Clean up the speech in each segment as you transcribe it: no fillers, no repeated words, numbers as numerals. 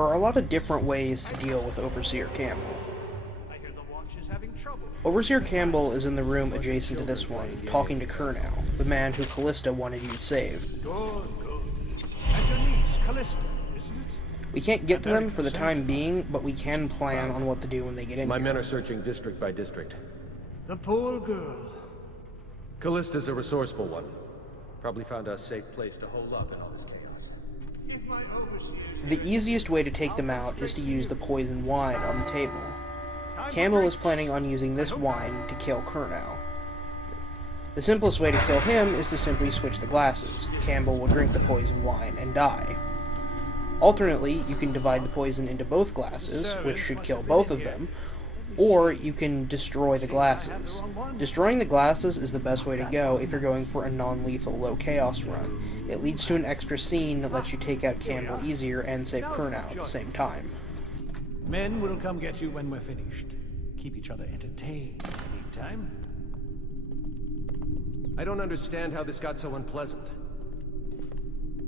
There are a lot of different ways to deal with Overseer Campbell. Overseer Campbell is in the room adjacent to this one, talking to Kurnow, the man who Callista wanted you to save. Good. And your niece, Callista, isn't it? We can't get to them for the time being, but we can plan on what to do when they get in My here. men are searching district by district. The poor girl. Callista's a resourceful one. Probably found a safe place to hold up in all this chaos. If my overseer... The easiest way to take them out is to use the poison wine on the table. Campbell is planning on using this wine to kill Kurnow. The simplest way to kill him is to simply switch the glasses. Campbell will drink the poison wine and die. Alternately, you can divide the poison into both glasses, which should kill both of them, or you can destroy the glasses. Destroying the glasses is the best way to go if you're going for a non-lethal low chaos run. It leads to an extra scene that lets you take out Campbell easier and save Kurnow at the same time. Men will come get you when we're finished. Keep each other entertained in the meantime. I don't understand how this got so unpleasant.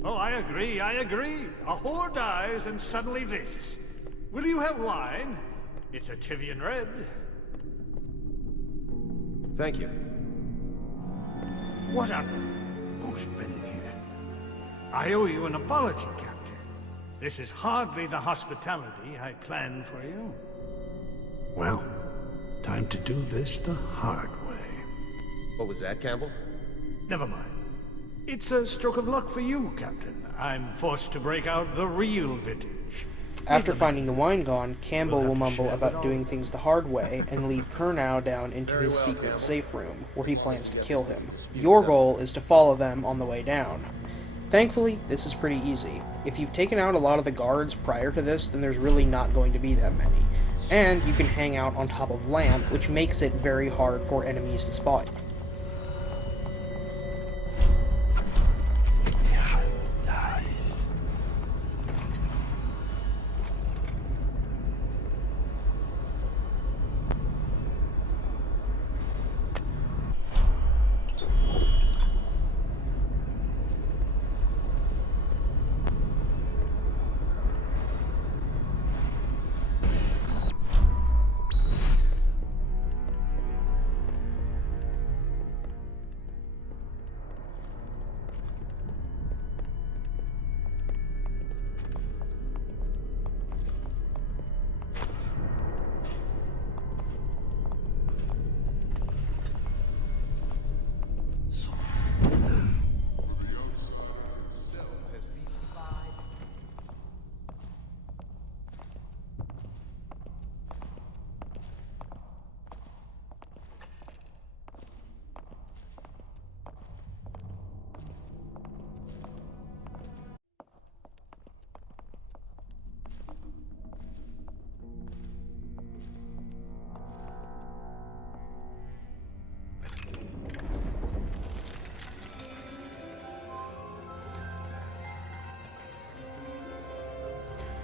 Oh, I agree. A whore dies and suddenly this. Will you have wine? It's a Tivian red. Thank you. What on... Who's been in here? I owe you an apology, Captain. This is hardly the hospitality I planned for you. Well, time to do this the hard way. What was that, Campbell? Never mind. It's a stroke of luck for you, Captain. I'm forced to break out the real vintage. After finding the wine gone, Campbell will mumble about doing things the hard way and lead Kurnow down into his secret safe room, where he plans to kill him. Your goal is to follow them on the way down. Thankfully, this is pretty easy. If you've taken out a lot of the guards prior to this, then there's really not going to be that many. And you can hang out on top of land, which makes it very hard for enemies to spot you.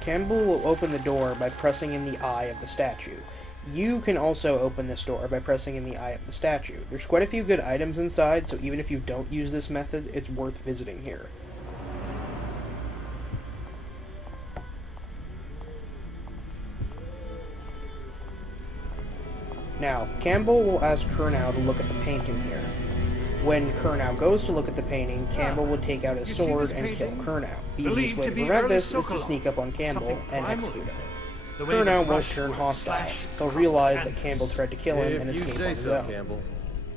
Campbell will open the door by pressing in the eye of the statue. You can also open this door by pressing in the eye of the statue. There's quite a few good items inside, so even if you don't use this method, it's worth visiting here. Now, Campbell will ask Kurnow to look at the painting here. When Kurnow goes to look at the painting, Campbell will take out his sword and kill Kurnow. The easiest way to prevent this is to sneak up on Campbell and execute him. Kurnow won't turn hostile. He'll realize that Campbell tried to kill him and escape on his own. Campbell.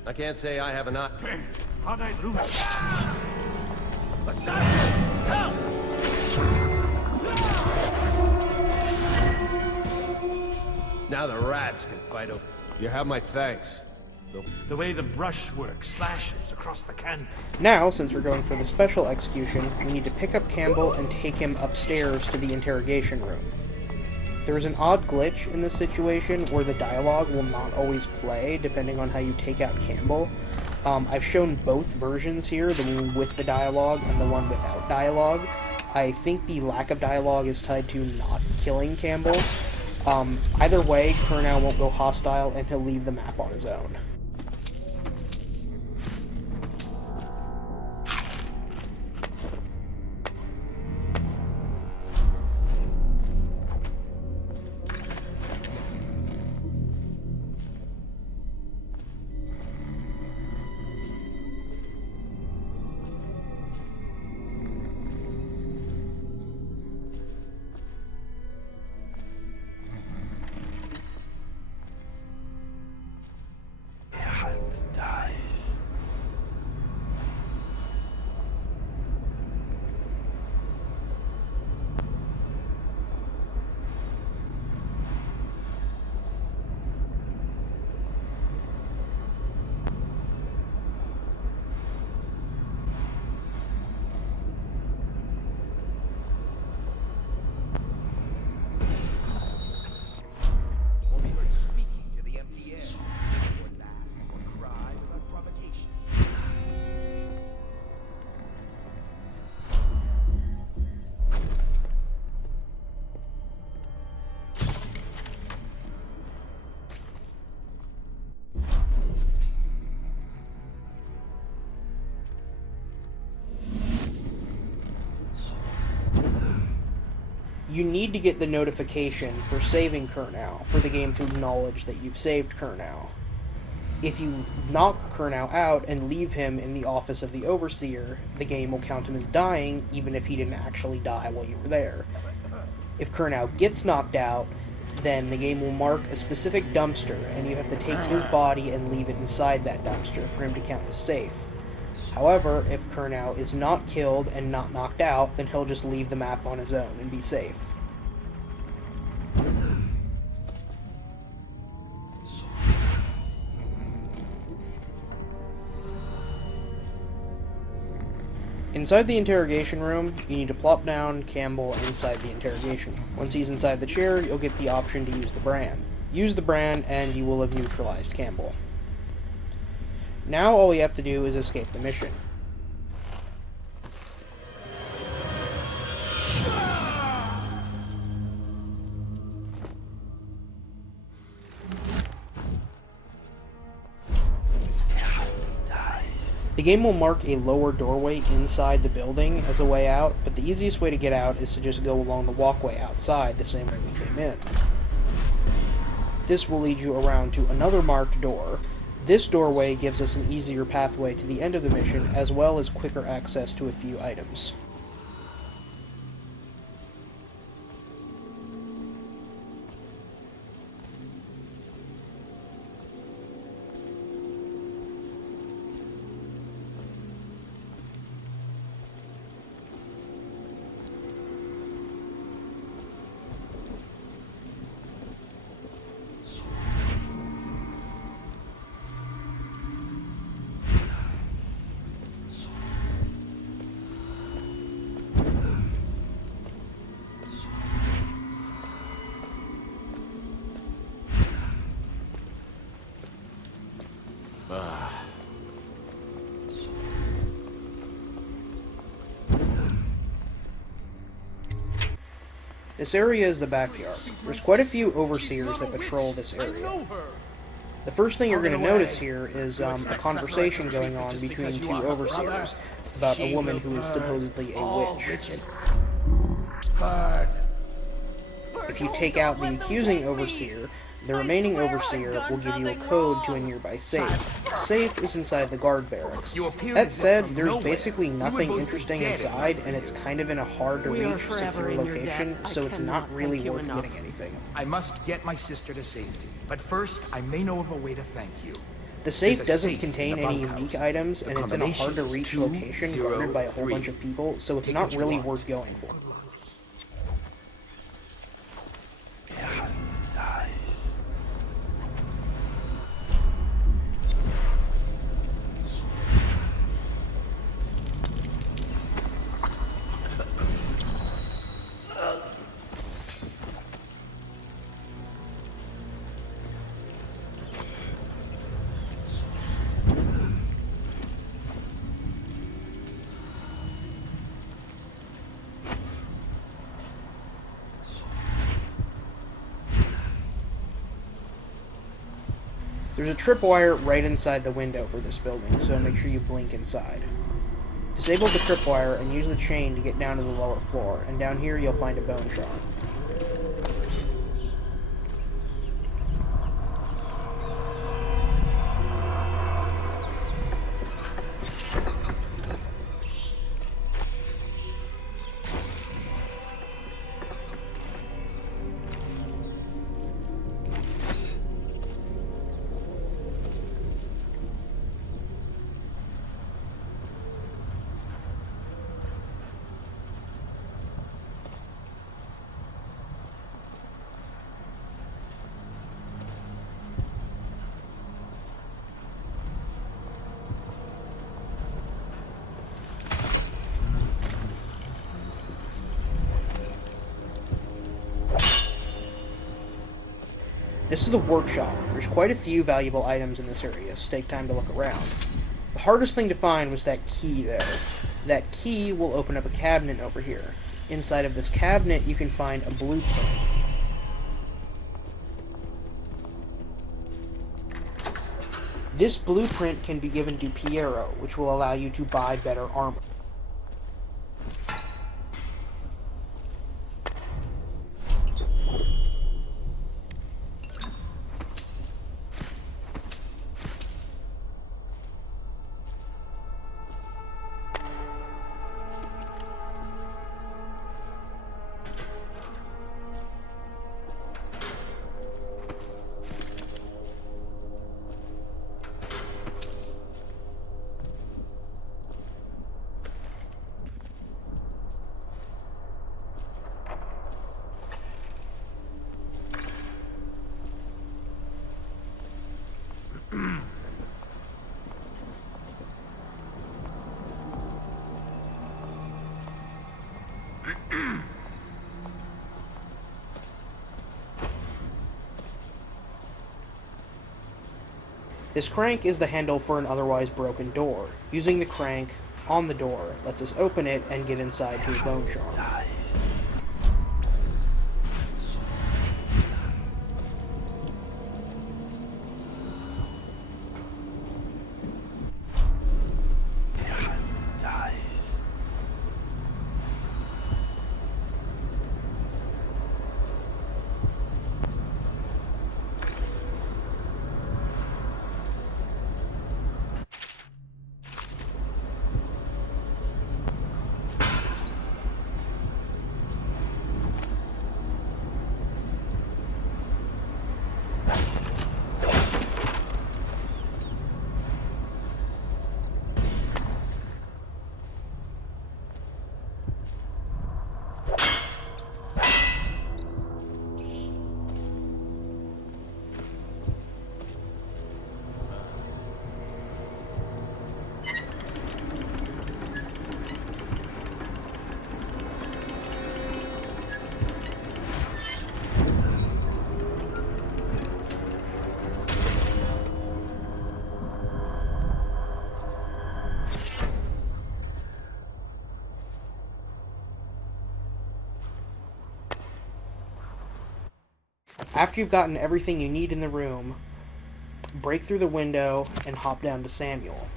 I can't say I have a not. Assassin! Help! Now the rats can fight over. You have my thanks. The way the brushwork slashes across the canvas. Now, since we're going for the special execution, we need to pick up Campbell and take him upstairs to the interrogation room. There is an odd glitch in this situation where the dialogue will not always play depending on how you take out Campbell. I've shown both versions here, the one with the dialogue and the one without dialogue. I think the lack of dialogue is tied to not killing Campbell. Either way, Kurnow won't go hostile and he'll leave the map on his own. You need to get the notification for saving Kurnow for the game to acknowledge that you've saved Kurnow. If you knock Kurnow out and leave him in the office of the Overseer, the game will count him as dying, even if he didn't actually die while you were there. If Kurnow gets knocked out, then the game will mark a specific dumpster, and you have to take his body and leave it inside that dumpster for him to count as safe. However, if Kurnow is not killed and not knocked out, then he'll just leave the map on his own and be safe. Inside the interrogation room, you need to plop down Campbell inside the interrogation room. Once he's inside the chair, you'll get the option to use the brand. Use the brand, and you will have neutralized Campbell. Now all you have to do is escape the mission. The game will mark a lower doorway inside the building as a way out, but the easiest way to get out is to just go along the walkway outside the same way we came in. This will lead you around to another marked door. This doorway gives us an easier pathway to the end of the mission, as well as quicker access to a few items. This area is the backyard. There's quite a few overseers that patrol this area. The first thing you're going to notice here is a conversation going on between two overseers about a woman who is supposedly a witch. If you take out the accusing overseer, the remaining overseer will give you a code to a nearby safe. The safe is inside the guard barracks. That said, there's basically nothing interesting inside, and it's kind of in a hard-to-reach, secure location, so it's not really worth getting anything. I must get my sister to safety, but first, I may know of a way to thank you. The safe doesn't contain any unique items, and it's in a hard-to-reach location guarded by a whole bunch of people, so it's not really worth going for. There's a tripwire right inside the window for this building, so make sure you blink inside. Disable the tripwire and use the chain to get down to the lower floor, and down here you'll find a bone shard. This is the workshop. There's quite a few valuable items in this area, so take time to look around. The hardest thing to find was that key there. That key will open up a cabinet over here. Inside of this cabinet, you can find a blueprint. This blueprint can be given to Piero, which will allow you to buy better armor. This crank is the handle for an otherwise broken door. Using the crank on the door lets us open it and get inside to a bone shard. After you've gotten everything you need in the room, break through the window and hop down to Samuel.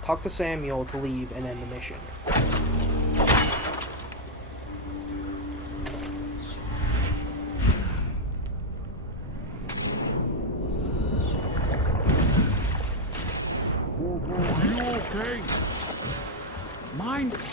Talk to Samuel to leave and end the mission.